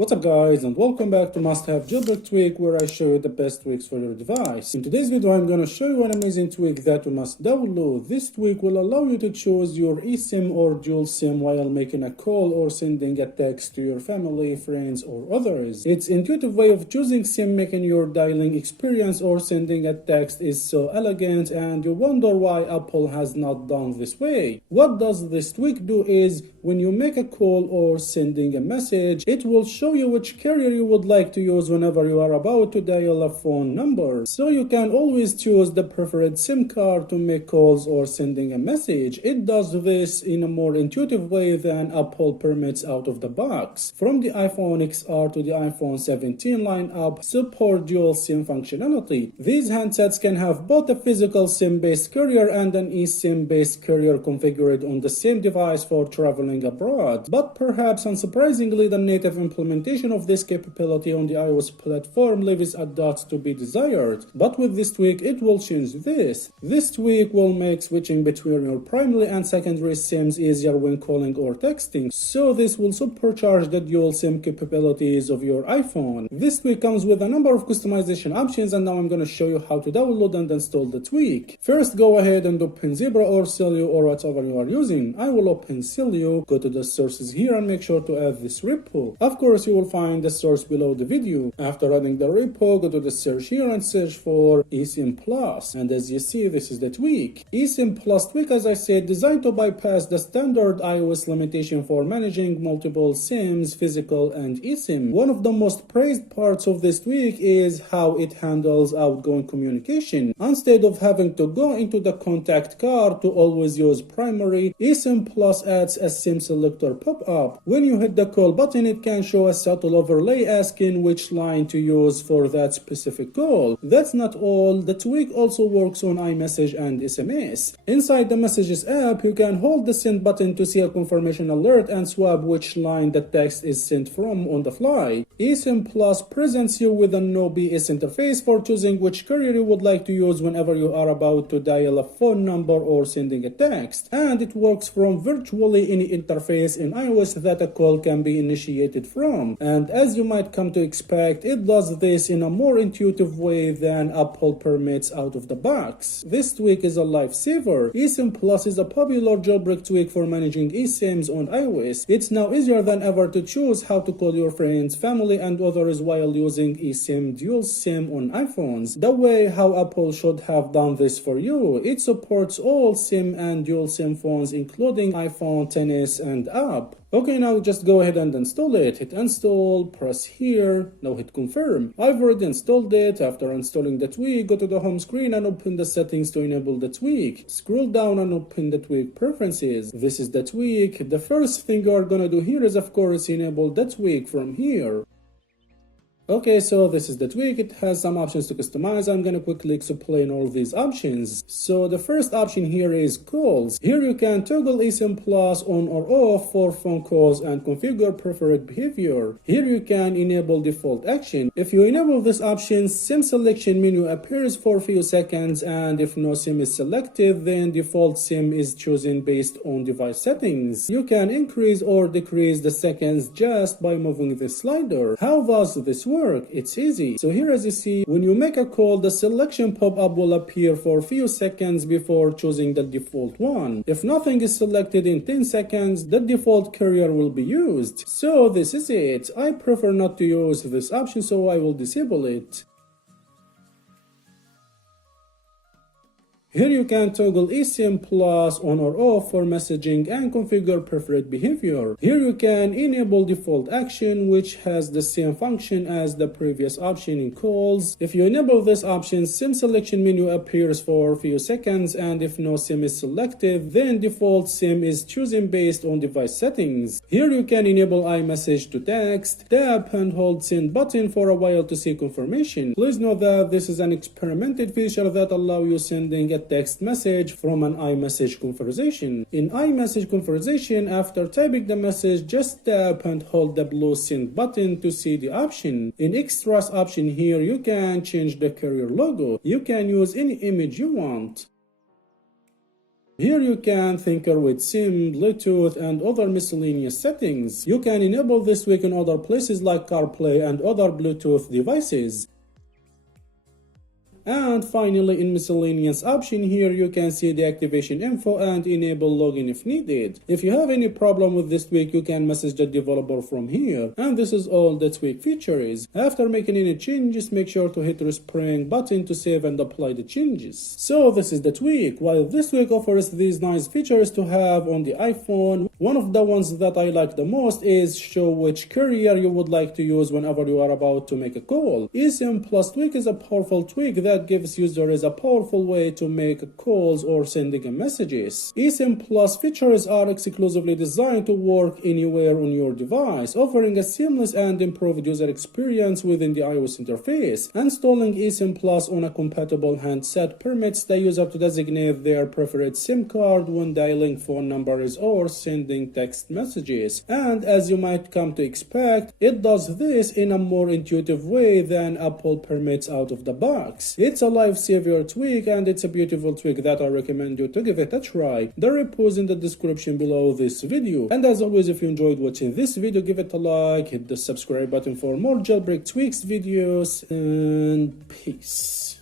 What's up guys, and welcome back to Must Have Jailbreak Tweak, where I show you the best tweaks for your device. In today's video I'm going to show you an amazing tweak that you must download. This tweak will allow you to choose your eSIM or dual SIM while making a call or sending a text to your family, friends or others. Its intuitive way of choosing SIM making your dialing experience or sending a text is so elegant, and you wonder why Apple has not done this way. What does this tweak do is, when you make a call or sending a message, it will show you which carrier you would like to use whenever you are about to dial a phone number. So you can always choose the preferred SIM card to make calls or sending a message. It does this in a more intuitive way than Apple permits out of the box. From the iPhone XR to the iPhone 17 lineup support dual SIM functionality. These handsets can have both a physical SIM-based carrier and an eSIM-based carrier configured on the same device for traveling abroad. But perhaps unsurprisingly, the native implementation of this capability on the iOS platform leaves a dot to be desired. But with this tweak, it will change this. This tweak will make switching between your primary and secondary SIMs easier when calling or texting. So this will supercharge the dual SIM capabilities of your iPhone. This tweak comes with a number of customization options, and now I'm going to show you how to download and install the tweak. First, go ahead and open Zebra or Sileo or whatever you are using. I will open Sileo. Go to the sources here and make sure to add this repo. Of course, you will find the source below the video. After adding the repo, go to the search here and search for eSIM Plus. And as you see, this is the tweak. eSIM Plus tweak, as I said, designed to bypass the standard iOS limitation for managing multiple SIMs, physical and eSIM. One of the most praised parts of this tweak is how it handles outgoing communication. Instead of having to go into the contact card to always use primary, eSIM Plus adds a SIM selector pop-up. When you hit the call button, it can show a subtle overlay asking which line to use for that specific call. That's not all. The tweak also works on iMessage and SMS. Inside the Messages app, you can hold the send button to see a confirmation alert and swap which line the text is sent from on the fly. eSIM Plus presents you with a no BS interface for choosing which carrier you would like to use whenever you are about to dial a phone number or sending a text. And it works from virtually any interface in iOS that a call can be initiated from. And as you might come to expect, it does this in a more intuitive way than Apple permits out of the box. This tweak is a lifesaver. eSIM Plus is a popular jailbreak tweak for managing eSIMs on iOS. It's now easier than ever to choose how to call your friends, family and others while using eSIM dual SIM on iPhones, the way how Apple should have done this for you. It supports all SIM and dual SIM phones including iPhone XS and up. Okay, now just go ahead and install it. Hit install, press here, now hit confirm. I've already installed it. After installing the tweak, go to the home screen and open the settings to enable the tweak. Scroll down and open the tweak preferences. This is the tweak. The first thing you are gonna do here is, of course, enable the tweak from here. Okay, so this is the tweak. It has some options to customize. I'm gonna quickly explain all these options. So the first option here is calls. Here you can toggle eSIM Plus on or off for phone calls and configure preferred behavior. Here you can enable default action. If you enable this option, SIM selection menu appears for a few seconds, and if no SIM is selected, then default SIM is chosen based on device settings. You can increase or decrease the seconds just by moving the slider. How does this work? It's easy. So here, as you see, when you make a call, the selection pop-up will appear for a few seconds before choosing the default one. If nothing is selected in 10 seconds, the default carrier will be used. So this is it. I prefer not to use this option, so I will disable it. Here you can toggle eSIM Plus on or off for messaging and configure preferred behavior. Here you can enable default action, which has the same function as the previous option in calls. If you enable this option, SIM selection menu appears for a few seconds, and if no SIM is selected, then default SIM is chosen based on device settings. Here you can enable iMessage to text, tap and hold send button for a while to see confirmation. Please note that this is an experimented feature that allows you sending a text message from an iMessage conversation. In iMessage conversation, after typing the message, just tap and hold the blue send button to see the option. In extras option here, you can change the carrier logo. You can use any image you want. Here you can tinker with SIM, Bluetooth, and other miscellaneous settings. You can enable this tweak in other places like CarPlay and other Bluetooth devices. And finally, in miscellaneous option here, you can see the activation info and enable login if needed. If you have any problem with this tweak, you can message the developer from here. And this is all the tweak feature is. After making any changes, make sure to hit the respring button to save and apply the changes. So this is the tweak. While this tweak offers these nice features to have on the iPhone, one of the ones that I like the most is show which carrier you would like to use whenever you are about to make a call. eSIM plus tweak is a powerful tweak that gives users a powerful way to make calls or sending messages. eSIM Plus features are exclusively designed to work anywhere on your device, offering a seamless and improved user experience within the iOS interface. Installing eSIM Plus on a compatible handset permits the user to designate their preferred SIM card when dialing phone numbers or sending text messages. And as you might come to expect, it does this in a more intuitive way than Apple permits out of the box. It's a lifesaver tweak, and it's a beautiful tweak that I recommend you to give it a try. The repo is in the description below this video. And as always, if you enjoyed watching this video, give it a like, hit the subscribe button for more jailbreak tweaks videos, and peace.